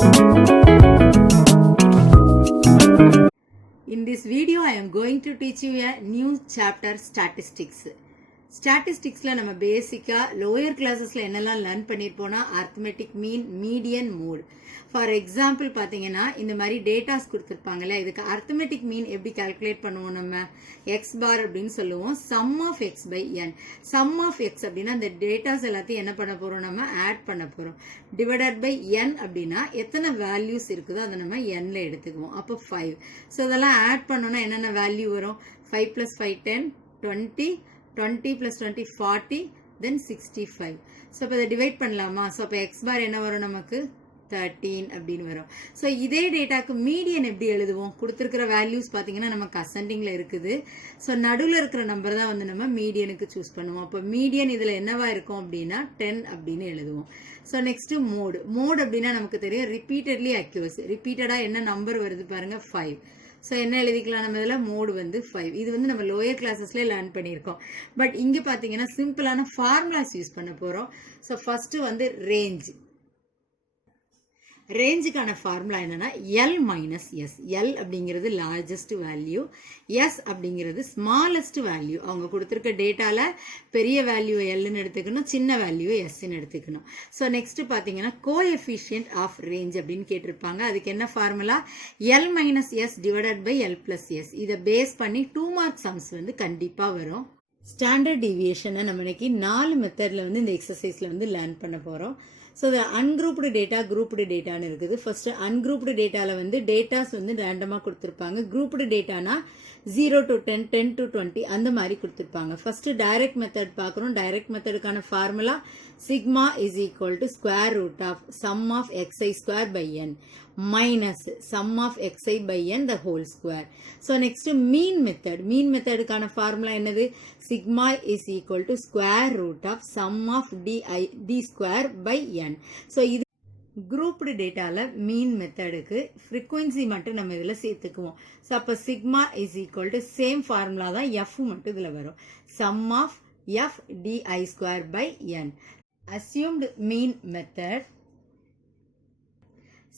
In this video, I am going to teach you a new chapter, statistics. ஸ்டாட்டிஸ்டிக்ஸில் நம்ம பேசிக்காக lower கிளாஸஸில் என்னெல்லாம் learn பண்ணியிருப்போம்னா arithmetic mean, median, mode. For example பார்த்தீங்கன்னா இந்த மாதிரி டேட்டாஸ் கொடுத்துருப்பாங்கல்ல, இதுக்கு அர்த்மெட்டிக் மீன் எப்படி கால்குலேட் பண்ணுவோம்? நம்ம எக்ஸ் பார் அப்படின்னு சொல்லுவோம். Sum of x by n. Sum of x அப்படின்னா இந்த டேட்டாஸ் எல்லாத்தையும் என்ன பண்ண போகிறோம்? நம்ம ஆட் பண்ண போகிறோம். டிவைடட் பை என் அப்படின்னா எத்தனை வேல்யூஸ் இருக்குதோ அதை நம்ம என்ல எடுத்துக்குவோம். அப்போ 5. ஸோ இதெல்லாம் ஆட் பண்ணோன்னா என்னென்ன வேல்யூ வரும்? 5 + 5 10, 20, 20 + 20 40, then 65. ஸோ இப்போ இதை டிவைட் பண்ணலாமா? ஸோ அப்போ எக்ஸ் பார் என்ன வரும்? நமக்கு 13 அப்படின்னு வரும். ஸோ இதே டேட்டாக்கு மீடியன் எப்படி எழுதுவோம்? கொடுத்துருக்கிற வேல்யூஸ் பார்த்தீங்கன்னா நமக்கு அசெண்டிங்கில் இருக்குது. ஸோ நடுவில் இருக்கிற நம்பர் தான் வந்து நம்ம மீடியனுக்கு சூஸ் பண்ணுவோம். அப்போ மீடியன் இதில் என்னவா இருக்கும் அப்படின்னா 10 அப்படின்னு எழுதுவோம். So next mode. மோட் அப்படின்னா நமக்கு தெரியும் ரிப்பீட்டட்லி அக்யூரசி. ரிப்பீட்டடாக என்ன நம்பர் வருது பாருங்க? 5. ஸோ என்ன எழுதிக்கலாம் நம்ம இதில்? மோடு வந்து 5. இது வந்து நம்ம லோயர் கிளாஸஸ்லேயே லேர்ன் பண்ணியிருக்கோம். பட் இங்கே பார்த்தீங்கன்னா சிம்பிளான ஃபார்முலாஸ் யூஸ் பண்ண போகிறோம். ஸோ ஃபஸ்ட்டு வந்து ரேஞ்ச். ரேஞ்சுக்கான ஃபார்முலா என்னன்னா எல் மைனஸ் எஸ். எல் அப்படிங்கிறது லார்ஜஸ்ட் வேல்யூ, எஸ் அப்படிங்கிறது ஸ்மாலஸ்ட் வேல்யூ. அவங்க கொடுத்துருக்க டேட்டால பெரிய வேல்யூ எல்னு எடுத்துக்கணும், சின்ன வேல்யூ எஸ்ன்னு எடுத்துக்கணும். ஸோ நெக்ஸ்ட் பார்த்தீங்கன்னா கோஎஃபிஷியன்ட் ஆஃப் ரேஞ்ச் அப்படின்னு கேட்டிருப்பாங்க. அதுக்கு என்ன formula? L minus S divided by L plus S. இதை பேஸ் பண்ணி 2 மார்க் சம்ஸ் வந்து கண்டிப்பாக வரும். ஸ்டாண்டர்ட் டிவியேஷனை நம்ம இன்னைக்கு 4 மெத்தடில் வந்து இந்த எக்ஸசைஸில் வந்து லேர்ன் பண்ண போகிறோம். ஸோ இந்த அன்குரூப்டு டேட்டா, குரூப்டு டேட்டான்னு இருக்குது. ஃபர்ஸ்ட் அன்குரூப்டு டேட்டாவில் வந்து டேட்டாஸ் வந்து ரேண்டமாக கொடுத்துருப்பாங்க. குரூப்டு டேட்டானா 0 to 10, 10 to 20 அந்த மாதிரி கொடுத்துருப்பாங்க. ஃபர்ஸ்ட் டைரக்ட் மெத்தட் பார்க்குறோம். டைரக்ட் மெத்தடுக்கான formula sigma is equal to square root of sum of x i square by n minus sum of x i by n the whole square. So next mean method. Mean மெத்தடுக்கான formula என்னது? Sigma is equal to square root of sum of d square by n. So இது grouped டேட்டாவில் mean மெத்தடுக்கு frequency மட்டும் நம்ம இதில் சேர்த்துக்குவோம். So அப்போ sigma is equal to same formula தான் எஃப் மட்டும் இதில் வரும். Sum of f di square by n. Assumed mean method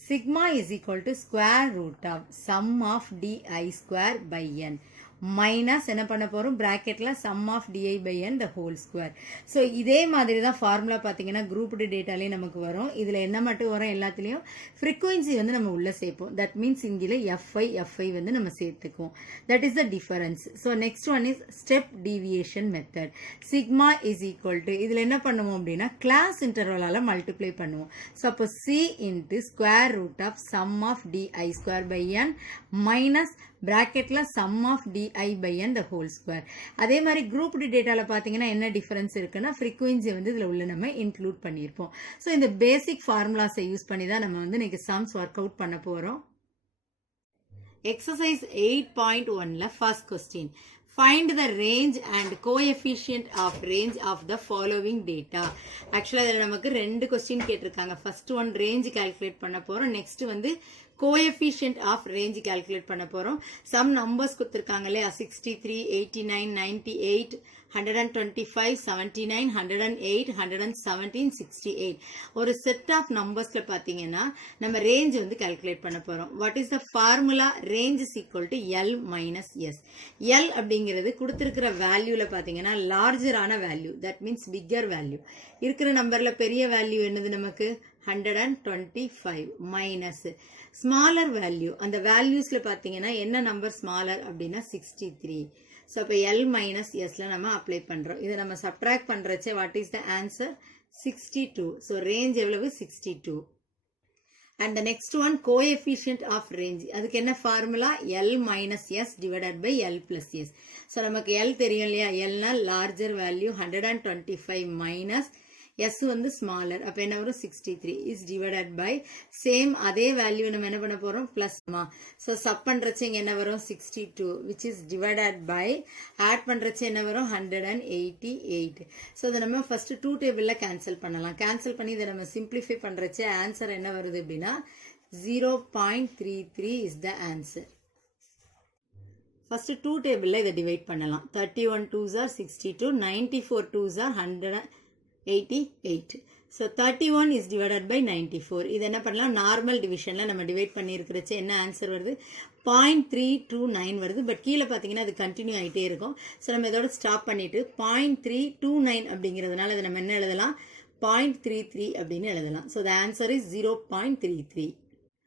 sigma is equal to square root of sum of di square by n minus என்ன பண்ண போகிறோம்? ப்ராக்கெட்டில் sum of d i by n the whole square. So இதே மாதிரி தான் formula பார்த்தீங்கன்னா grouped டேட்டாலே நமக்கு வரும். இதில் என்ன மட்டும் வரும்? எல்லாத்துலேயும் ஃப்ரீக்வன்சி வந்து நம்ம உள்ளே சேர்ப்போம். தட் மீன்ஸ் இங்கே எஃப்ஐ வந்து நம்ம சேர்த்துக்குவோம். That is the difference. So next one is step deviation method. Sigma is equal to இதில் என்ன பண்ணுவோம் அப்படின்னா கிளாஸ் இன்டர்வலால் மல்டிப்ளை பண்ணுவோம். ஸோ அப்போ c into square root of sum of d i square by n minus பிராக்கெட்டில் sum of d i by n the whole square. அதே மாதிரி குரூப்டு டேட்டாவில் பார்த்தீங்கன்னா என்ன டிஃபரன்ஸ் இருக்குன்னா ஃப்ரீக்வன்சி வந்து இதில் உள்ள நம்ம இன்க்ளூட் பண்ணியிருப்போம். ஸோ இந்த பேசிக் ஃபார்முலாஸை யூஸ் பண்ணி தான் நம்ம வந்து இன்னைக்கு சம்ஸ் ஒர்க் அவுட் பண்ண போகிறோம். எக்ஸசைஸ் 8.1ல first question. Find the range and coefficient of range of the following data. ஆக்சுவலாக இதில் நமக்கு 2 கொஸ்டின் கேட்டிருக்காங்க. ஃபர்ஸ்ட் ஒன் ரேஞ்ச் கால்குலேட் பண்ண போகிறோம். நெக்ஸ்ட் வந்து கோஎஃபிஷியன்ட் ஆஃப் ரேஞ்ச் கால்குலேட் பண்ண போகிறோம். சம் நம்பர்ஸ் கொடுத்துருக்காங்க இல்லையா? 63, 89, 98, 125, 79, 108, 117, 68. ஒரு செட் ஆஃப் நம்பர்ஸில் பார்த்தீங்கன்னா நம்ம ரேஞ்ச் வந்து கால்குலேட் பண்ண போகிறோம். What is the formula? Range is equal to L minus S. L அப்படிங்கிறது கொடுத்துருக்கிற வேல்யூவில் பார்த்தீங்கன்னா லார்ஜரான value, that means bigger value. இருக்கிற நம்பரில் பெரிய வேல்யூ என்னது நமக்கு? 125 மைனஸ் ஸ்மாலர் வேல்யூ. அந்த வேல்யூஸில் பார்த்தீங்கன்னா என்ன நம்பர் ஸ்மாலர் அப்படின்னா 63. ஸோ அப்போ எல் மைனஸ் எஸ்ல நம்ம அப்ளை பண்ணுறோம். இதை நம்ம சப்ட்ராக்ட் பண்ணுறச்சே what is the answer? 62. So range எவ்வளவு? 62. And the next one coefficient of range. அதுக்கு என்ன formula? L minus S divided by L plus S. So நமக்கு எல் தெரியும் இல்லையா? எல்னா லார்ஜர் வேல்யூ 125 மைனஸ் எஸ் வந்து ஸ்மாலர். அப்போ என்ன வரும்? 63 இஸ் டிவைடட் பை சேம் அதே வேல்யூ நம்ம என்ன பண்ண போகிறோம்? ப்ளஸ். ஸோ சப் பண்ணுறச்சு இங்கே என்ன வரும்? 62 which is divided by add பண்ணுறச்சு என்ன வரும்? 188. ஸோ இதை நம்ம ஃபர்ஸ்ட் 2 டேபிளில் கேன்சல் பண்ணலாம். கேன்சல் பண்ணி இதை நம்ம சிம்பிளிஃபை பண்ணுறச்சு ஆன்சர் என்ன வருது அப்படின்னா 0.33 இஸ் த ஆன்சர். ஃபர்ஸ்ட் 2 டேபிளில் இதை டிவைட் பண்ணலாம். 31 2s are 62, 94 2s are 188. So 31 is divided by 94. இது என்ன பண்ணலாம், நார்மல் டிவிஷனில் நம்ம டிவைட் பண்ணியிருக்கிறச்சு என்ன ஆன்சர் வருது, 0.329 வருது. பட் கீழே பார்த்தீங்கன்னா அது கண்டினியூ ஆகிட்டே இருக்கும். ஸோ நம்ம இதோட ஸ்டாப் பண்ணிவிட்டு 0.329 அப்படிங்கிறதுனால அதை நம்ம என்ன எழுதலாம், 0.33 அப்படின்னு எழுதலாம். So the answer is 0.33.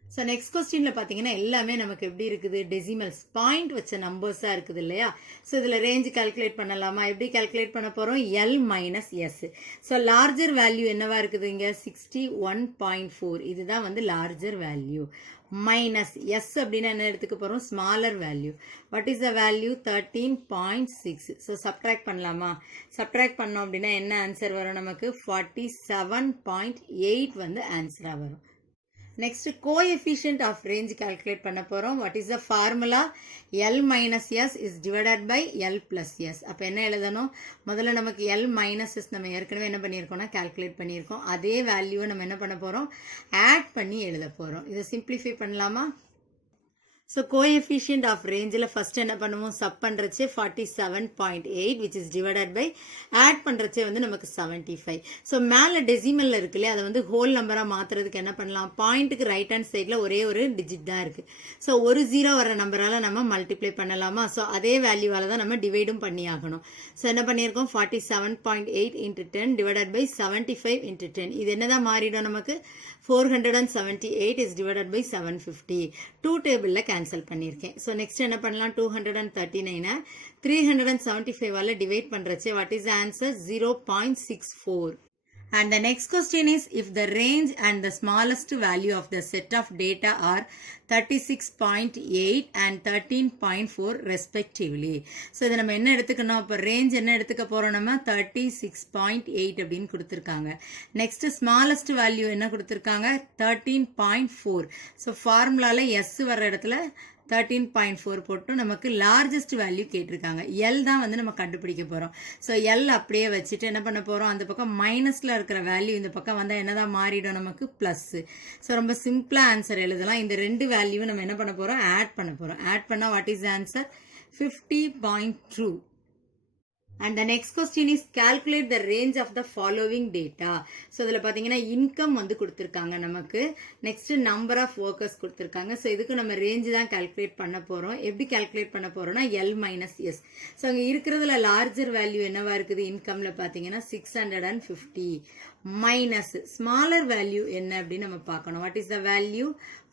So next கொஸ்டின்ல பார்த்தீங்கன்னா எல்லாமே நமக்கு எப்படி இருக்குது, டெசிமல்ஸ் பாயிண்ட் வச்ச நம்பர்ஸாக இருக்குது இல்லையா. ஸோ இதில் ரேஞ்ச் கால்குலேட் பண்ணலாமா, எப்படி கால்குலேட் பண்ண போகிறோம், L minus S. So larger value என்னவா இருக்குது இங்கே 61.4, இதுதான் வந்து லார்ஜர் வேல்யூ. மைனஸ் எஸ் அப்படின்னா என்ன எடுத்துக்க போகிறோம், smaller value. What is the value, 13.6. So subtract பண்ணலாமா, சப்ட்ராக்ட் பண்ணோம் அப்படின்னா என்ன ஆன்சர் வரும் நமக்கு, 47.8 வந்து ஆன்சராக வரும். Next coefficient of range calculate பண்ண போகிறோம். What is the formula, L minus S is divided by L plus S. அப்போ என்ன எழுதணும், முதல்ல நமக்கு எல் மைனஸ் எஸ் நம்ம ஏற்கனவே என்ன பண்ணியிருக்கோம்னா கால்குலேட் பண்ணியிருக்கோம். அதே வேல்யூவை நம்ம என்ன பண்ண போகிறோம், ஆட் பண்ணி எழுத போகிறோம். இதை சிம்பிளிஃபை பண்ணலாமா. ஸோ கோஎஃபிஷியன்ட் ஆஃப் ரேஞ்சில் ஃபர்ஸ்ட் என்ன பண்ணுவோம், சப் பண்ணுறச்சே 47.8 which is divided by add பண்ணுறச்சே வந்து நமக்கு 75. ஸோ மேலே டெசிமலில் இருக்கு இல்லையா, அதை வந்து ஹோல் நம்பராக மாற்றுறதுக்கு என்ன பண்ணலாம், பாயிண்ட்டுக்கு ரைட் ஹேண்ட் சைடில் ஒரே ஒரு டிஜிட் தான் இருக்குது. ஸோ ஒரு 0 வர நம்பரால் நம்ம மல்டிப்ளை பண்ணலாமா. ஸோ அதே வேல்யூவால் தான் நம்ம டிவைடும் பண்ணி ஆகணும். ஸோ என்ன பண்ணியிருக்கோம், 47.8 into 10 டிவைடட் பை 75 into 10. இது என்னதான் மாறிடும் நமக்கு, 478 is divided by 750. 2 டேபிளில் கேன்சல் பண்ணியிருக்கேன். ஸோ நெக்ஸ்ட் என்ன பண்ணலாம், 239 375 டிவைட் பண்ணுறச்சு what is answer, 0.64. And the next question is, if the range and the smallest value of the set of data are 36.8 and 13.4 respectively. So இதை நம்ம என்ன எடுத்துக்கணும், இப்போ ரேஞ்ச் என்ன எடுத்துக்க போகிறோம், நம்ம 36.8 அப்படின்னு கொடுத்துருக்காங்க. நெக்ஸ்ட் ஸ்மாலஸ்ட் வேல்யூ என்ன கொடுத்துருக்காங்க, 13.4. ஸோ ஃபார்முலாவில் எஸ் வர்ற இடத்துல 13.4 போட்டு நமக்கு லார்ஜஸ்ட் வேல்யூ கேட்டிருக்காங்க. எல் தான் வந்து நம்ம கண்டுபிடிக்க போகிறோம். ஸோ எல் அப்படியே வச்சுட்டு என்ன பண்ண போகிறோம், அந்த பக்கம் மைனஸில் இருக்கிற வேல்யூ இந்த பக்கம் வந்தால் என்னதான் மாறிடும் நமக்கு, ப்ளஸ்ஸு. ஸோ ரொம்ப சிம்பிளாக ஆன்சர் எழுதலாம். இந்த ரெண்டு வேல்யூவும் நம்ம என்ன பண்ண போகிறோம், ஆட் பண்ண போகிறோம். ஆட் பண்ணால் what is answer, 50.2. And the next question is, calculate the range of the following data. So இதில் பார்த்தீங்கன்னா இன்கம் வந்து கொடுத்துருக்காங்க நமக்கு, நெக்ஸ்ட் நம்பர் ஆஃப் ஒர்க்கர்ஸ் கொடுத்துருக்காங்க. ஸோ இதுக்கு நம்ம ரேஞ்சு தான் கால்குலேட் பண்ண போகிறோம். எப்படி கால்குலேட் பண்ண போகிறோம்னா எல் மைனஸ் எஸ். ஸோ அங்கே இருக்கிறதுல லார்ஜர் வேல்யூ என்னவா இருக்குது, இன்கம்ல பார்த்தீங்கன்னா 650 மைனஸ் ஸ்மாலர் வேல்யூ என்ன அப்படின்னு நம்ம பார்க்கணும். What is the value,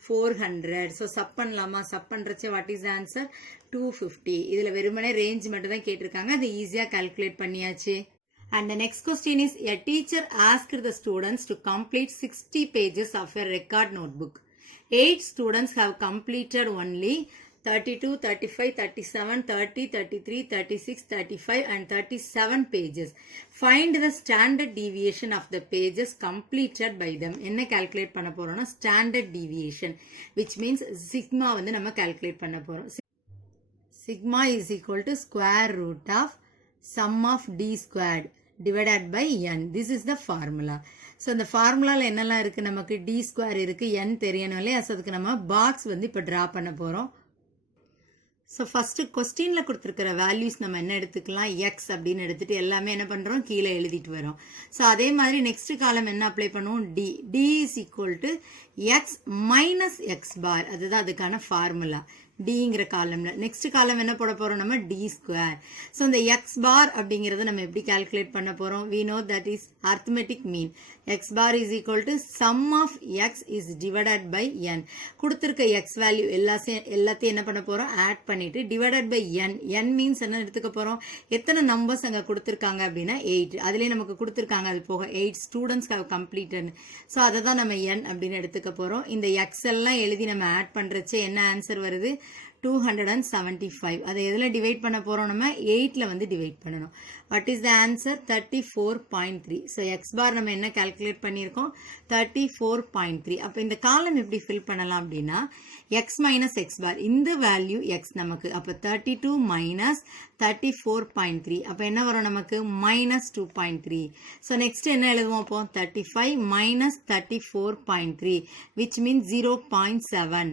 400. So sub பண்ணலாமா, சப் பண்ணுறச்சே வாட் இஸ் ஆன்சர், 250. இதில் வெறுமனே ரேஞ்ச் மட்டும் தான் கேட்டிருக்காங்க, அது ஈஸியாக கால்குலேட் பண்ணியாச்சு. And the next question is, a teacher asked the students to complete 60 pages of a record notebook. 8 students have completed only 32, 35, 37, 30, 33, 36, 35 and 37 pages. Find the standard deviation of the pages completed by them. என்ன calculate பண்ண போறோம்னா standard deviation, which means sigma வந்து நம்ம calculate பண்ண போறோம். Sigma is equal to square root of sum of d squared divided by n. This is the formula. So இந்த ஃபார்முலாவில் என்னெல்லாம் இருக்குது, நமக்கு d ஸ்கொயர் இருக்குது, n தெரியணும் இல்லையா. ஸோ அதுக்கு நம்ம பாக்ஸ் வந்து இப்போ ட்ரா பண்ண போகிறோம். ஸோ ஃபஸ்ட்டு கொஸ்டினில் கொடுத்துருக்கிற வேல்யூஸ் நம்ம என்ன எடுத்துக்கலாம், எக்ஸ் அப்படின்னு எடுத்துகிட்டு எல்லாமே என்ன பண்ணுறோம், கீழே எழுதிட்டு வரோம். ஸோ அதே மாதிரி நெக்ஸ்ட் காலம் என்ன அப்ளை பண்ணுவோம், d. D is equal to x minus x bar, அதுதான் அதுக்கான ஃபார்முலா டிங்கிற காலம்ல. நெக்ஸ்ட் காலம் என்ன போட போகிறோம், நம்ம டி ஸ்கொயர். ஸோ இந்த எக்ஸ் பார் அப்படிங்கிறத நம்ம எப்படி கால்குலேட் பண்ண போகிறோம், we know that is arithmetic mean. X bar is equal to sum of x is divided by n. கொடுத்துருக்க எக்ஸ் வேல்யூ எல்லாத்தையும் என்ன பண்ண போகிறோம், ஆட் பண்ணிட்டு divided by n. N means என்ன எடுத்துக்க போகிறோம், எத்தனை நம்பர்ஸ் அங்கே கொடுத்துருக்காங்க அப்படின்னா 8. அதுலேயே நமக்கு கொடுத்துருக்காங்க அது போக 8 ஸ்டூடெண்ட்ஸ் ஹவ் கம்ப்ளீட்டட். ஸோ அதை தான் நம்ம என் அப்படின்னு எடுத்துக்க போகிறோம். இந்த எக்ஸ் எல்லாம் எழுதி நம்ம ஆட் பண்ணுறச்சு என்ன ஆன்சர் வருது, 275. அதை எதில் டிவைட் பண்ண போகிறோம், நம்ம 8ல் வந்து டிவைட் பண்ணணும். What is the answer, 34.3. So x bar நம்ம என்ன கால்குலேட் பண்ணியிருக்கோம், 34.3. அப்போ இந்த காலம் எப்படி ஃபில் பண்ணலாம் அப்படின்னா, எக்ஸ் மைனஸ் எக்ஸ் பார், இந்த வேல்யூ எக்ஸ் நமக்கு, அப்போ 32 மைனஸ் 34.3. அப்போ என்ன வரும் நமக்கு, மைனஸ் 2.3. ஸோ நெக்ஸ்ட் என்ன எழுதுவோம், அப்போ 35 மைனஸ் 34.3 விச் மீன்ஸ் 0.7.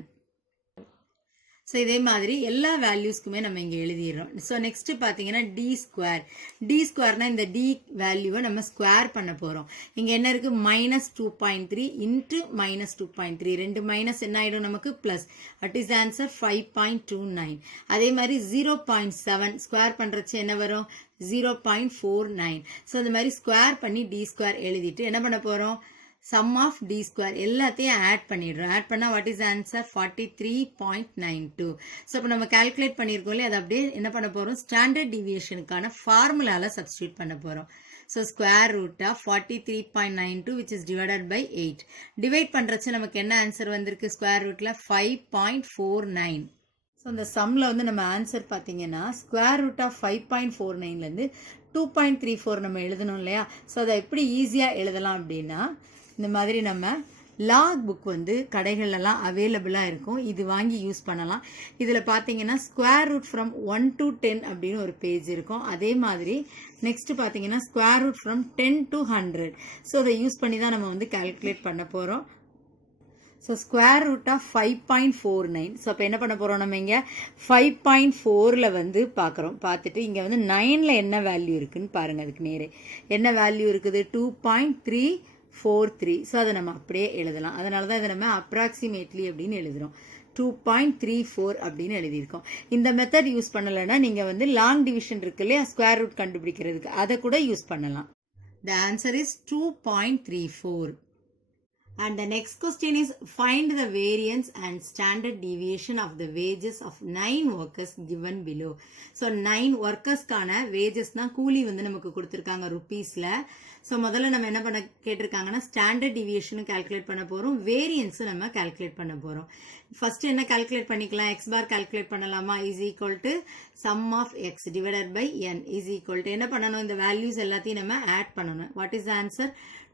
ஸோ இதே மாதிரி எல்லா வேல்யூஸ்க்குமே நம்ம இங்கே எழுதிடுறோம். ஸோ நெக்ஸ்ட் பார்த்தீங்கன்னா டி ஸ்கொயர். டி ஸ்கொயர்னா இந்த டி வேல்யூவை நம்ம ஸ்கொயர் பண்ண போகிறோம். இங்கே என்ன இருக்குது, -2.3 இன்ட்டு -2.3, ரெண்டு மைனஸ் என்ன ஆகிடும் நமக்கு ப்ளஸ். At is answer 5.29. அதே மாதிரி 0.7 ஸ்கொயர் பண்ணுறச்சு என்ன வரும், 0.49. ஸோ இந்த மாதிரி ஸ்கொயர் பண்ணி டி ஸ்கொயர் எழுதிட்டு என்ன பண்ண போகிறோம், sum of d square எல்லாத்தையும் ஆட் பண்ணிடுறோம். ஆட் பண்ணா what is answer 43.92. ஸோ இப்போ நம்ம கால்குலேட் பண்ணியிருக்கோம் இல்லையா, அதை அப்படியே என்ன பண்ண போகிறோம், ஸ்டாண்டர்ட் டிவியேஷனுக்கான ஃபார்முலாவில் சப்ஸ்டியூட் பண்ண போகிறோம். So square root of 43.92 which is divided by 8. Divide பண்ணுறச்சு நமக்கு என்ன ஆன்சர் வந்திருக்கு, ஸ்கொயர் ரூட்டில் 5.49. ஸோ இந்த சம்மில் வந்து நம்ம ஆன்சர் பார்த்தீங்கன்னா ஸ்கொயர் ரூட் ஆஃப் 5.49லேருந்து 2.34 நம்ம எழுதணும் இல்லையா. ஸோ அதை எப்படி ஈஸியாக எழுதலாம் அப்படின்னா, இந்த மாதிரி நம்ம லாக் புக் வந்து கடைகள்லாம் அவைலபிளாக இருக்கும், இது வாங்கி யூஸ் பண்ணலாம். இதில் பார்த்தீங்கன்னா ஸ்கொயர் ரூட் ஃப்ரம் 1 to 10 அப்படின்னு ஒரு பேஜ் இருக்கும். அதே மாதிரி நெக்ஸ்ட் பார்த்தீங்கன்னா square root from 10 to 100. So அதை யூஸ் பண்ணி தான் நம்ம வந்து கால்குலேட் பண்ண போகிறோம். So square root of 5.49. So அப்போ என்ன பண்ண போகிறோம், நம்ம இங்கே 5.4ல் வந்து பார்க்குறோம். பார்த்துட்டு இங்கே வந்து 9ல் என்ன வேல்யூ இருக்குதுன்னு பாருங்கள். அதுக்கு நேரே என்ன வேல்யூ இருக்குது, 2.343. ஸோ அதை நம்ம அப்படியே எழுதலாம். அதனால தான் இதை நம்ம அப்ராக்சிமேட்லி அப்படின்னு எழுதுகிறோம். 2.34 அப்படின்னு எழுதியிருக்கோம். இந்த மெத்தட் யூஸ் பண்ணலைன்னா நீங்கள் வந்து லாங் டிவிஷன் இருக்கு இல்லையா, ஸ்கொயர் ரூட் கண்டுபிடிக்கிறதுக்கு, அதை கூட யூஸ் பண்ணலாம். The answer is 2.34. And the next question is find the variance and standard deviation of the wages of 9 workers given below. So 9 workers கான wages தான் கூலி வந்து நமக்கு கொடுத்திருக்காங்க ருபீஸ்ல. ஸோ முதல்ல நம்ம என்ன பண்ண கேட்டிருக்காங்கன்னா ஸ்டாண்டர்ட் டிவியேஷனும் கால்குலேட் பண்ண போகிறோம், வேரியன்ஸும் நம்ம கால்குலேட் பண்ண போகிறோம். ஃபர்ஸ்ட் என்ன கால்குலேட் பண்ணிக்கலாம், எக்ஸ் பார் கால்குலேட் பண்ணலாமா, is equal to sum of x divided by n is equal to என்ன பண்ணணும், இந்த வேல்யூஸ் எல்லாத்தையும் நம்ம ஆட் பண்ணணும். What is answer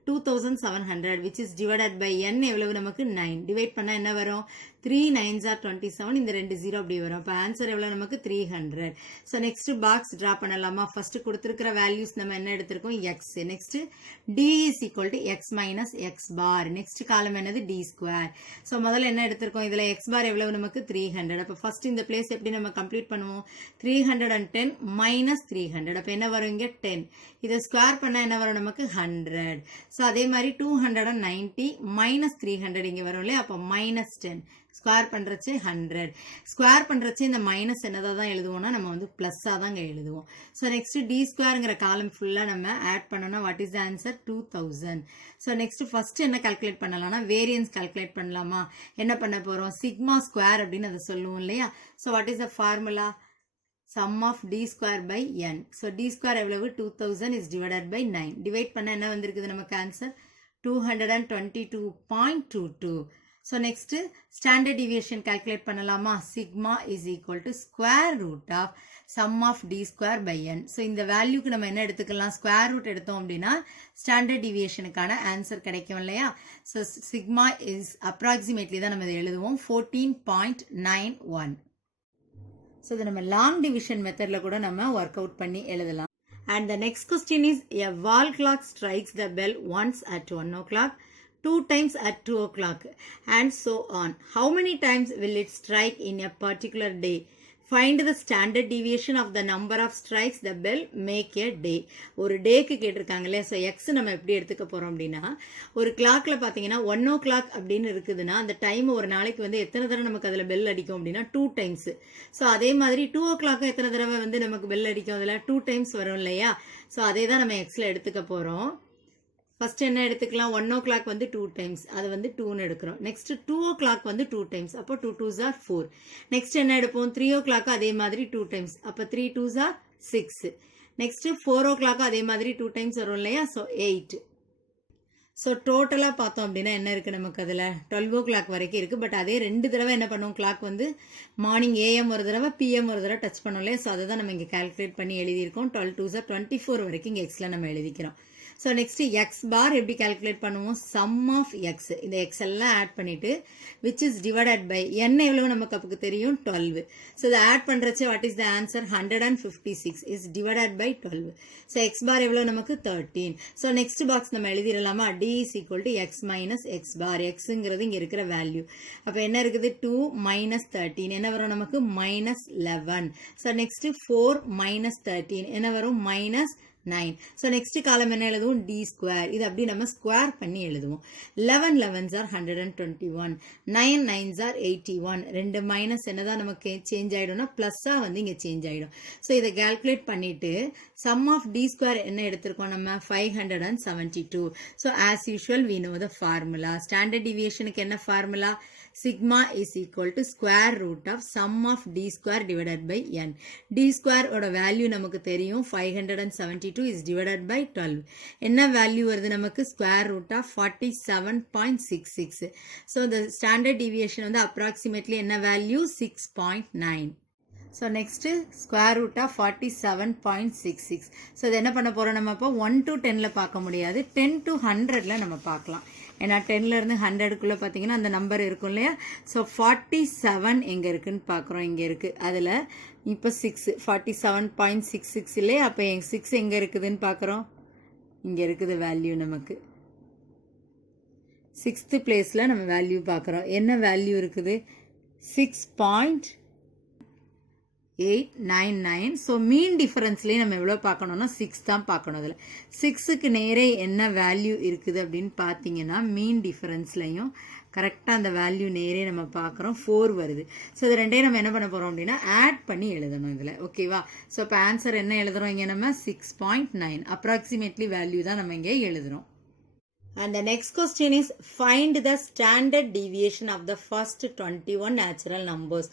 2700 which is divided by n எவ்வளவு நமக்கு 9. டிவைட் பண்ணா என்ன வரும், 3 9s are 27. இந்த ரெண்டு 0 அப்படி வரும். அப்போ ஆன்சர் எவ்வளவு நமக்கு 300. ஸோ நெக்ஸ்ட் பாக்ஸ் டிரா பண்ணலாமா. ஃபர்ஸ்ட் கொடுத்துருக்கிற வேல்யூஸ் நம்ம என்ன எடுத்திருக்கோம், x. Next d is equal to x minus x bar. Next column என்னது, டி ஸ்கொயர். ஸோ முதல்ல என்ன எடுத்திருக்கோம், இதில் எக்ஸ் பார் எவ்வளவு நமக்கு 300. அப்போ ஃபர்ஸ்ட் இந்த பிளேஸ் எப்படி நம்ம கம்ப்ளீட் பண்ணுவோம், 310 மைனஸ் 300. அப்போ என்ன வரும், இங்கே 10. இதை ஸ்கொயர் பண்ணா என்ன வரும் நமக்கு 100. ஸோ அதே மாதிரி 290 மைனஸ் 300 இங்கே வரும் இல்லையா, அப்போ மைனஸ் 10. ஸ்கொயர் பண்ணுறச்சு 100. ஸ்கொயர் பண்ணுறச்சு இந்த மைனஸ் என்னதான் தான் எழுதுவோம்னா நம்ம வந்து ப்ளஸ்ஸாக தான் இங்கே எழுதுவோம். ஸோ நெக்ஸ்ட் டி ஸ்கொயருங்கிற காலம் ஃபுல்லாக நம்ம ஆட் பண்ணோம்னா what is the answer 2000. So next first என்ன கால்குலேட் பண்ணலாம்னா வேரியன்ஸ் கால்குலேட் பண்ணலாமா. என்ன பண்ண போகிறோம், சிக்மா ஸ்கொயர் அப்படின்னு அதை சொல்லுவோம் இல்லையா. So what is the formula, sum of d square by n. So d square எவ்வளவு 2000 is divided by 9. டிவைட் பண்ண என்ன வந்திருக்குது நமக்கு answer 222.22. So next standard deviation calculate பண்ணலாமா. sigma is equal to square root of sum of d square by n. So இந்த வேல்யூக்கு நம்ம என்ன எடுத்துக்கலாம், ஸ்கொயர் ரூட் எடுத்தோம் அப்படின்னா ஸ்டாண்டர்ட் டிவியேஷனுக்கான ஆன்சர் கிடைக்கும் இல்லையா. ஸோ சிக்மா இஸ் அப்ராக்சிமேட்லி தான் நம்ம இதை எழுதுவோம் 14.91. ஸோ இதை நம்ம லாங் டிவிஷன் மெத்தடில் கூட நம்ம ஒர்க் அவுட் பண்ணி எழுதலாம். And the next question is a wall clock strikes the bell once at 1 o'clock, 2 times at 2 o'clock and so on. How many times will it strike in a particular day? Find the standard deviation of the number of strikes the bell make a day. ஒரு டேக்கு கேட்டிருக்காங்களே. So X நம்ம எப்படி எடுத்துக்க போகிறோம் அப்படின்னா, ஒரு கிளாக்ல பார்த்தீங்கன்னா 1 o'clock அப்படின்னு இருக்குதுன்னா அந்த டைம் ஒரு நாளைக்கு வந்து எத்தனை தடவை நமக்கு அதில் பெல் அடிக்கும் அப்படின்னா 2 times. ஸோ அதே மாதிரி 2 o'clock எத்தனை தடவை வந்து நமக்கு பெல் அடிக்கும், அதில் 2 times வரும் இல்லையா. ஸோ அதே தான் நம்ம எக்ஸில் எடுத்துக்க போகிறோம். ஃபர்ஸ்ட் என்ன எடுத்துக்கலாம், 1 o'clock வந்து 2 times, அது வந்து 2ன்னு எடுக்கிறோம். நெக்ஸ்ட் 2 o'clock வந்து 2 times, அப்போ 2 2s are 4. நெக்ஸ்ட் என்ன எடுப்போம், 3 o'clock அதே மாதிரி 2 times, அப்போ 3 2s are 6. நெக்ஸ்ட் 4 o'clock அதே மாதிரி 2 times வரும் இல்லையா, ஸோ 8. ஸோ டோட்டலாக பார்த்தோம் அப்படின்னா என்ன இருக்குது நமக்கு அதில் 12 o'clock வரைக்கும் இருக்குது. பட் அதே 2 தடவை என்ன பண்ணுவோம், கிளாக் வந்து மார்னிங் ஏஎம் ஒரு தடவை பிஎம் ஒரு தடவை டச் பண்ணோம் இல்லையா. ஸோ அதை தான் நம்ம இங்கே கால்குலேட் பண்ணி எழுதியிருக்கோம். 12 2s are 24 வரைக்கும் இங்கே எக்ஸில் நம்ம எழுதிக்கிறோம். ஸோ நெக்ஸ்ட் எக்ஸ் பார் எப்படி கால்குலேட் பண்ணுவோம், சம் ஆஃப் எக்ஸ், இந்த எக்ஸ் எல்லாம் ஆட் பண்ணிட்டு which is divided by n எவ்வளவு நமக்கு அப்போ தெரியும் 12. ஸோ இதை ஆட் பண்ணுறச்சு what is the answer 156 is divided by 12. So x bar எவ்வளோ நமக்கு 13. ஸோ நெக்ஸ்ட் பாக்ஸ் நம்ம எழுதிடலாமா, d is equal to x minus x bar, எக்ஸுங்கிறது இங்கே இருக்கிற வேல்யூ. அப்போ என்ன இருக்குது 2 மைனஸ் 13 என்ன வரும் நமக்கு மைனஸ் 11. ஸோ நெக்ஸ்ட் 4 மைனஸ் 13 என்ன வரும் மைனஸ் 9. ஸோ நெக்ஸ்ட் காலம் என்ன எழுதுவோம், டி ஸ்கொயர், இது அப்படி நம்ம ஸ்கொயர் பண்ணி எழுதுவோம். 11 11s are 121, 9 9s are 81. ரெண்டு மைனஸ் என்னதான் நமக்கு சேஞ்ச் ஆகிடும்னா ப்ளஸ்ஸாக வந்து இங்கே சேஞ்ச் ஆகிடும். ஸோ இதை கால்குலேட் பண்ணிட்டு சம் ஆஃப் டி ஸ்கொயர் என்ன எடுத்திருக்கோம் நம்ம 572. So as usual we know the formula, standard டிவியேஷனுக்கு என்ன formula, sigma is equal to square root of sum of d square divided by n. d square ஓட value நமக்கு தெரியும் 572 is divided by 12. என்ன value வருது நமக்கு square root of 47.66. So the standard deviation வந்து approximately என்ன value 6.9. So next square root of 47.66. So இது என்ன பண்ண போகிறோம் நம்ம இப்போ 1 to 10 பார்க்க முடியாது, 10 to 100 நம்ம பார்க்கலாம். ஏன்னா 10லேருந்து 100க்குள்ளே பார்த்தீங்கன்னா அந்த நம்பர் இருக்கும் இல்லையா. ஸோ 47 எங்கே இருக்குன்னு பார்க்குறோம், இங்கே இருக்குது. அதில் இப்போ 6 47.66 இல்லையா, அப்போ 6 எங்கே இருக்குதுன்னு பார்க்குறோம், இங்கே இருக்குது வேல்யூ நமக்கு 6th பிளேஸில் நம்ம வேல்யூ பார்க்குறோம். என்ன வேல்யூ இருக்குது 6.899. ஸோ மீன் டிஃபரன்ஸ்லேயே நம்ம எவ்வளோ பார்க்கணும்னா 6 தான் பார்க்கணும். அதில் 6க்கு நேரே என்ன வேல்யூ இருக்குது அப்படின்னு பார்த்தீங்கன்னா மீன் டிஃபரன்ஸ்லையும் கரெக்டாக அந்த வேல்யூ நேரே நம்ம பார்க்குறோம் 4 வருது. ஸோ இது ரெண்டையும் நம்ம என்ன பண்ண போகிறோம் அப்படின்னா ஆட் பண்ணி எழுதணும் இதில், ஓகேவா. ஸோ இப்போ ஆன்சர் என்ன எழுதுகிறோம் இங்கே நம்ம 6.9 அப்ராக்சிமேட்லி வேல்யூ தான் நம்ம இங்கே எழுதுகிறோம். And the next question is find the standard deviation of the first 21 natural numbers.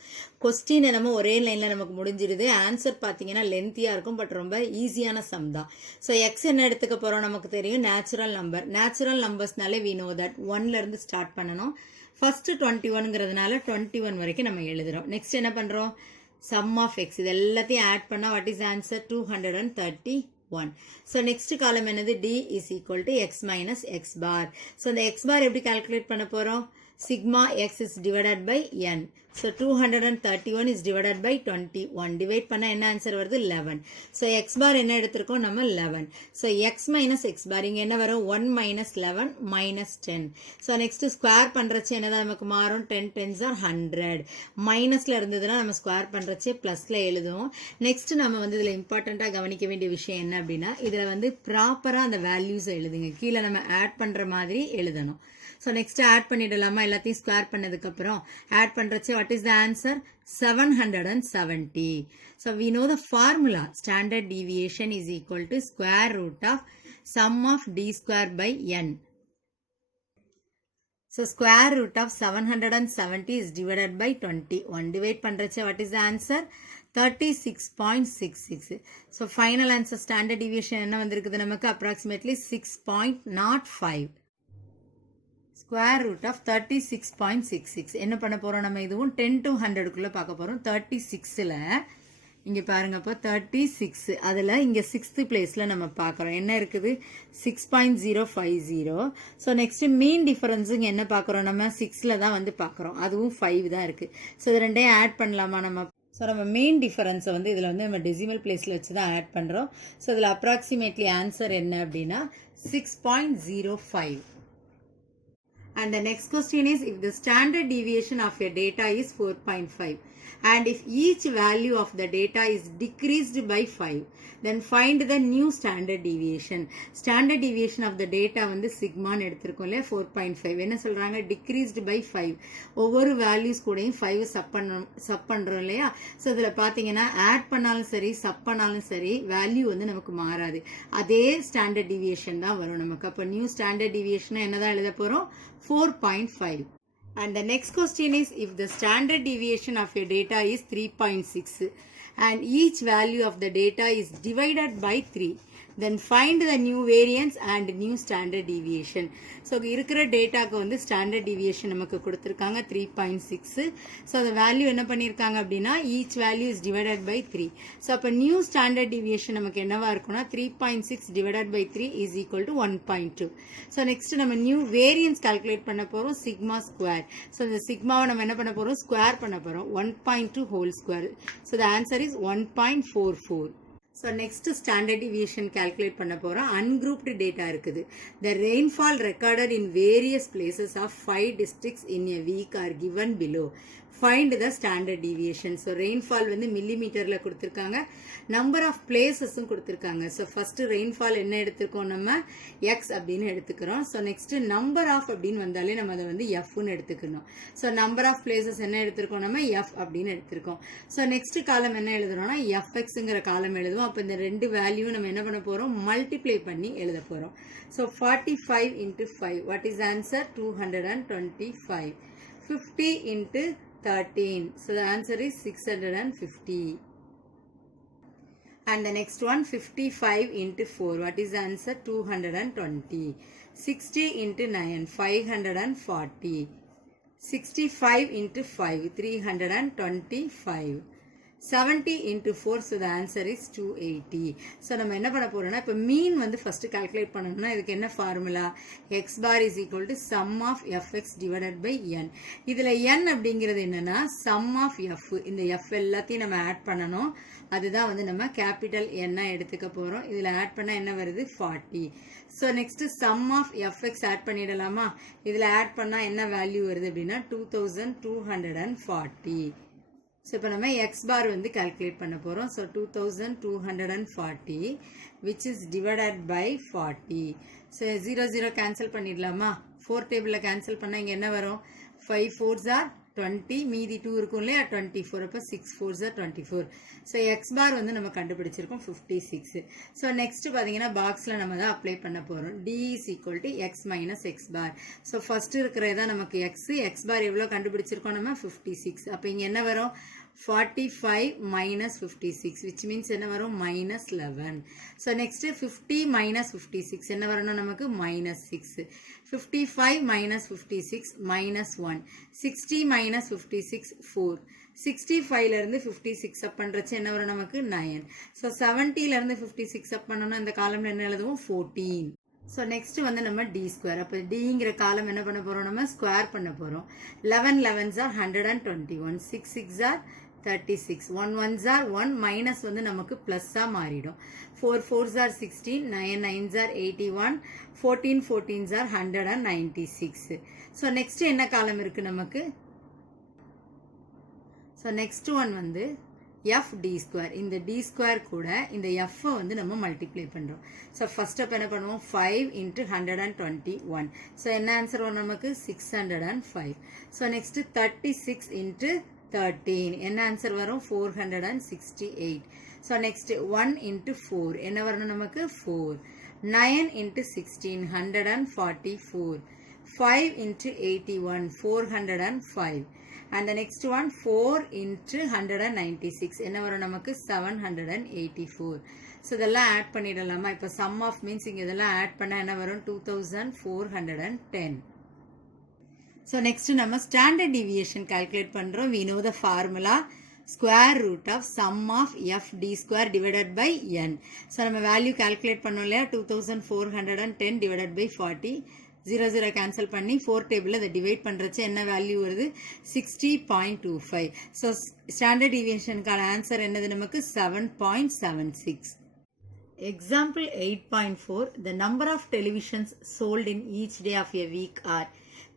Question நம்ம ஒரே லைன்ல நமக்கு முடிஞ்சிருது. ஆன்சர் பார்த்தீங்கன்னா லென்த்தியா இருக்கும், பட் ரொம்ப ஈஸியான சம் தான். ஸோ எக்ஸ் என்ன எடுத்துக்க போறோம் நமக்கு தெரியும் நேச்சுரல் நம்பர். நேச்சுரல் நம்பர்ஸ்னாலே we know that 1ல இருந்து ஸ்டார்ட் பண்ணணும். ஃபர்ஸ்ட் 21ங்கிறதுனால 21 வரைக்கும் நம்ம எழுதுறோம். நெக்ஸ்ட் என்ன பண்றோம், சம் ஆஃப் எக்ஸ், இது எல்லாத்தையும் ஆட் பண்ணா what is answer 231. So next column என்னது d is equal to x minus x bar. So the x bar எப்படி calculate பண்ண போறோம், sigma x is divided by n. So 231 is divided by 21. Divide பண்ணா என்ன answer வருது 11. So x bar என்ன எடுத்திருக்கோம் நம்ம 11. So x minus x bar இங்க என்ன வரும் 1 minus 11 minus 10. So next square பண்றச்சு என்னதான் நமக்கு மாறும் 10 10s are 100. மைனஸ்ல இருந்ததுன்னா நம்ம ஸ்கொயர் பண்றச்சு பிளஸ்ல எழுதுவோம். நெக்ஸ்ட் நம்ம வந்து இதுல இம்பார்ட்டண்டா கவனிக்க வேண்டிய விஷயம் என்ன அப்படின்னா இதுல வந்து ப்ராப்பரா அந்த வேல்யூஸ் எழுதுங்க, கீழே நம்ம ஆட் பண்ற மாதிரி எழுதணும். ஸோ நெக்ஸ்ட் ஆட் பண்ணிடலாமா, எல்லாத்தையும் ஸ்கொயர் பண்ணதுக்கப்புறம் ஆட் பண்ணுறச்சு what is the answer 770. So we know the formula standard deviation is equal to square root of sum of d square by n. So square root of 770 is divided by 21. Divide பண்ணுறச்சு what is the answer 36.66. So final answer standard deviation என்ன வந்திருக்குது நமக்கு approximately 6.05. Square root of 36.66. என்ன பண்ண போறோம் நம்ம, இதுவும் 10 to 100க்குள்ள பார்க்க போறோம். 36ல இங்க பாருங்க, அப்போ 36 அதுல இங்க 6th பிளேஸ்ல நம்ம பார்க்கறோம் என்ன இருக்குது 6.050. ஸோ நெக்ஸ்ட் மீன் டிஃபரன்ஸுங்க என்ன பார்க்கறோம் நம்ம 6ல தான் வந்து பார்க்கறோம், அதுவும் 5 தான் இருக்கு. ஸோ இது ரெண்டையும் ஆட் பண்ணலாமா நம்ம. ஸோ நம்ம மெயின் டிஃபரன்ஸை வந்து இதில் வந்து நம்ம டெசிமல் பிளேஸில் வச்சு தான் ஆட் பண்ணுறோம். ஸோ இதில் அப்ராக்சிமேட்லி ஆன்சர் என்ன அப்படின்னா 6.05. And the next question is if the standard deviation of your data is 4.5 and if each value of the data is decreased by 5 then find the new standard deviation. Standard deviation of the data வந்து சிக்மான்னு எடுத்திருக்கோம் இல்லையா 4.5. என்ன சொல்றாங்க decreased by 5. ஒவ்வொரு values கூடயும் 5 sub பண்றோம் இல்லையா. So இதில் பார்த்தீங்கன்னா ஆட் பண்ணாலும் சரி சப் பண்ணாலும் சரி வேல்யூ வந்து நமக்கு மாறாது, அதே ஸ்டாண்டர்ட் டிவியேஷன் தான் வரும் நமக்கு. அப்போ நியூ ஸ்டாண்டர்ட் டிவியேஷனை என்னதான் எழுத போறோம் 4.5. And the next question is if the standard deviation of your data is 3.6 and each value of the data is divided by 3 Then find the new variance and new standard deviation. So இருக்கிற டேட்டாக்கு வந்து standard deviation நமக்கு கொடுத்துருக்காங்க 3.6. So அந்த value என்ன பண்ணியிருக்காங்க அப்படின்னா each value is divided by 3. So அப்போ new standard deviation நமக்கு என்னவா இருக்கும்னா 3.6 divided by 3 is equal to 1.2. So next நம்ம நியூ வேரியன்ஸ் கால்குலேட் பண்ண போகிறோம் சிக்மா ஸ்கொயர். ஸோ இந்த சிக்மாவை நம்ம என்ன பண்ண போகிறோம் ஸ்கொயர் பண்ண போகிறோம் 1.2 whole square. So the answer is 1.44. So next standard deviation calculate பண்ண போகிறோம். அன்குரூப்டு டேட்டா இருக்குது. The rainfall recorded in various places of 5 districts in a week are given below. Find the standard deviation. So rainfall வந்து மில்லிமீட்டரில் கொடுத்துருக்காங்க, number of பிளேசஸும் கொடுத்துருக்காங்க. So first rainfall என்ன எடுத்துருக்கோம் நம்ம எக்ஸ் அப்படின்னு எடுத்துக்கிறோம். ஸோ நெக்ஸ்ட் நம்பர் ஆஃப் அப்படின்னு வந்தாலே நம்ம அதை வந்து எஃப்னு எடுத்துக்கணும். ஸோ நம்பர் ஆஃப் பிளேசஸ் என்ன எடுத்திருக்கோம் நம்ம எஃப் அப்படின்னு எடுத்திருக்கோம். ஸோ நெக்ஸ்ட் காலம் என்ன எழுதுறோம்னா எஃப்எக்ஸுங்கிற காலம் எழுதுவோம். அப்போ இந்த ரெண்டு வேல்யூ நம்ம என்ன பண்ண போகிறோம் மல்டிப்ளை பண்ணி எழுத போகிறோம். So 45 into 5 what is answer 225. 50 into 13. So the answer is 650. And the next one 55 into 4. What is the answer 220. 60 into 9 540. 65 into 5 325. 70 into 4. So the answer is 280. So நம்ம என்ன பண்ண போறோம்னா இப்போ மீன் வந்து ஃபர்ஸ்ட் கால்குலேட் பண்ணணும்னா இதுக்கு என்ன formula x bar is equal to sum of fx divided by n. இதுல n அப்படிங்கிறது என்னன்னா sum of f. இந்த f எல்லாத்தையும் நம்ம ஆட் பண்ணணும். அதுதான் வந்து நம்ம கேபிட்டல் n எடுத்துக்க போறோம். இதுல ஆட் பண்ணா என்ன வருது 40. So next sum of fx add பண்ணிடலாமா? இதுல ஆட் பண்ணா என்ன வேல்யூ வருது அப்படின்னா 2240. ஸோ இப்போ நம்ம எக்ஸ் பார் வந்து கால்குலேட் பண்ண போகிறோம். So 2240 which is divided by 40. So 0 cancel பண்ணிடலாமா? 4 டேபிளில் கேன்சல் பண்ணால் இங்கே என்ன வரும் 5 4s are 20, மீதி 2 இருக்கும் இல்லையா 24. அப்போ 6 4s are 24. ஸோ எக்ஸ் பார் வந்து நம்ம கண்டுபிடிச்சிருக்கோம் 56. ஸோ நெக்ஸ்ட் பார்த்தீங்கன்னா பாக்ஸில் நம்ம தான் அப்ளை பண்ண போகிறோம். D is equal to x minus x bar. So first இருக்கிறதான் நமக்கு எக்ஸ் பார் எவ்வளோ கண்டுபிடிச்சிருக்கோம் நம்ம 56. அப்போ இங்கே என்ன வரும் 45 minus 56 which means என்ன வரும் minus 11. So next 50 minus 56 என்ன வரணும் நமக்கு minus 6. 55 minus 56 minus 1. 60 minus 56 4. 65ல இருந்து 56 அப் பண்றச்சு என்ன வரும் நமக்கு 9. So 70ல இருந்து 56 அப் பண்ணனும் இந்த காலம்ல என்ன எழுதுவோம் 14. ஸோ நெக்ஸ்ட் வந்து நம்ம டி ஸ்கொயர். அப்போ டிங்கிற காலம் என்ன பண்ண போகிறோம் நம்ம ஸ்கொயர் பண்ண போகிறோம். 11 11s are 121. 6 6s are 36. 1 1s are 1 minus வந்து நமக்கு ப்ளஸ்ஸாக மாறிடும். 4 4s are 16. 9 9s are 81. 14 14s are 196. So next என்ன காலம் இருக்குது நமக்கு? ஸோ நெக்ஸ்ட் ஒன் வந்து எஃப் டி ஸ்கொயர். இந்த டி ஸ்கொயர் கூட இந்த எஃப்பை வந்து நம்ம மல்டிப்ளை பண்ணுறோம். ஸோ ஃபர்ஸ்ட் அப்போ என்ன பண்ணுவோம் 5 into 121. ஸோ என்ன ஆன்சர் வரும் நமக்கு 605. ஸோ நெக்ஸ்ட் 36 into 13 என்ன ஆன்சர் வரும் 468. ஸோ நெக்ஸ்ட் 1 into 4 என்ன வரணும் நமக்கு 4. 9 into 16 144. 5 into 81 405. And the next one 4 into 196 என்ன வரும் நமக்கு 784. ஸோ இதெல்லாம் ஆட் பண்ணிடலாமா? இப்போ சம் ஆஃப் மீன்ஸ் இங்கே இதெல்லாம் ஆட் பண்ண என்ன வரும் 2410. ஸோ நெக்ஸ்ட் நம்ம ஸ்டாண்டர்ட் டிவியேஷன் கால்குலேட் பண்ணுறோம். we know the formula square root of sum of f d square divided by n. So நம்ம வேல்யூ கால்குலேட் பண்ணோம் இல்லையா 2410 divided by 40. 0 கேன்சல் பண்ணி 4 டேபிளில் அதை டிவைட் பண்ணுறச்சு என்ன வேல்யூ வருது 60.25. ஸோ ஸ்டாண்டர்ட் டிவியேஷனுக்கான ஆன்சர் என்னது நமக்கு 7.76. Example 8.4 the number of televisions sold in each day of a week are.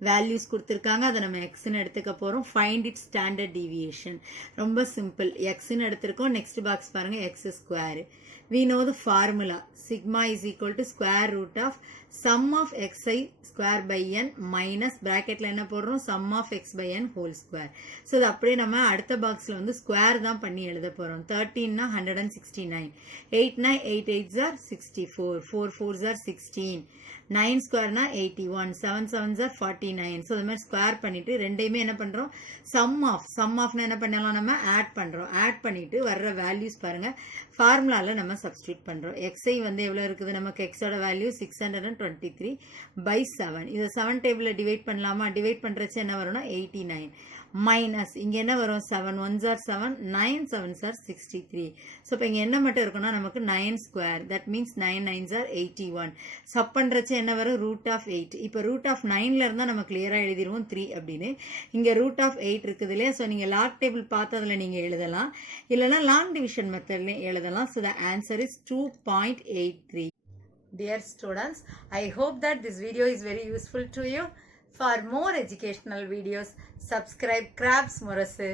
Values கொடுத்துருக்காங்க, அதை நம்ம எக்ஸ்ன்னு எடுத்துக்க போகிறோம். Find it standard deviation. ரொம்ப சிம்பிள். எக்ஸ்ன்னு எடுத்திருக்கோம். நெக்ஸ்ட் பாக்ஸ் பாருங்க X square. we know the formula sigma is equal to square root of sum of xi square by n minus bracketல என்ன போடுறோம் sum of x by n whole square. So இது அப்படியே நம்ம அடுத்த பாக்ஸில் வந்து ஸ்கொயர் தான் பண்ணி எழுத போகிறோம். 13னா 169. 8னா 8 8s are 64. 4 4s are 16. 9 ஸ்கொயர்னா 81, 7 7s are 49. So இது மாதிரி ஸ்கொயர் பண்ணிட்டு ரெண்டையுமே என்ன பண்றோம், சம் ஆஃப்னா என்ன பண்ணலாம், நம்ம ஆட் பண்றோம். ஆட் பண்ணிட்டு வர்ற வேல்யூஸ் பாருங்க, ஃபார்முலால நம்ம சப்ஸ்டியூட் பண்றோம். xi வந்து எவ்வளவு இருக்குது, நமக்கு xோட வேல்யூ 623/7. இதை 7 டேபிள்ல டிவைட் பண்ணலாமா, டிவைட் பண்றச்சு என்ன வரும்னா 89 மைனஸ் இங்க என்ன வரும், 7 1s are 7, 9 7s are 63. So இப்போ இங்க என்ன மட்டும் இருக்குன்னா நமக்கு 9 square, that means 9 9s are 81. Sub பண்றச்சு என்ன வரும், ரூட் ஆஃப் 8. இப்போ ரூட் ஆஃப் 9ல இருந்தா நம்ம கிளியரா எழுதிடுவோம் 3 அப்படின்னு. இங்க ரூட் ஆஃப் 8 இருக்குது இல்லையா, ஸோ நீங்க லாக் டேபிள் பார்த்ததுல நீங்க எழுதலாம், இல்லைன்னா லாங் டிவிஷன் மெத்தட்லயும் எழுதலாம். So the answer is 2.83. Dear students, I hope that this video is very useful to you. For more educational videos, subscribe Crabs Murasu.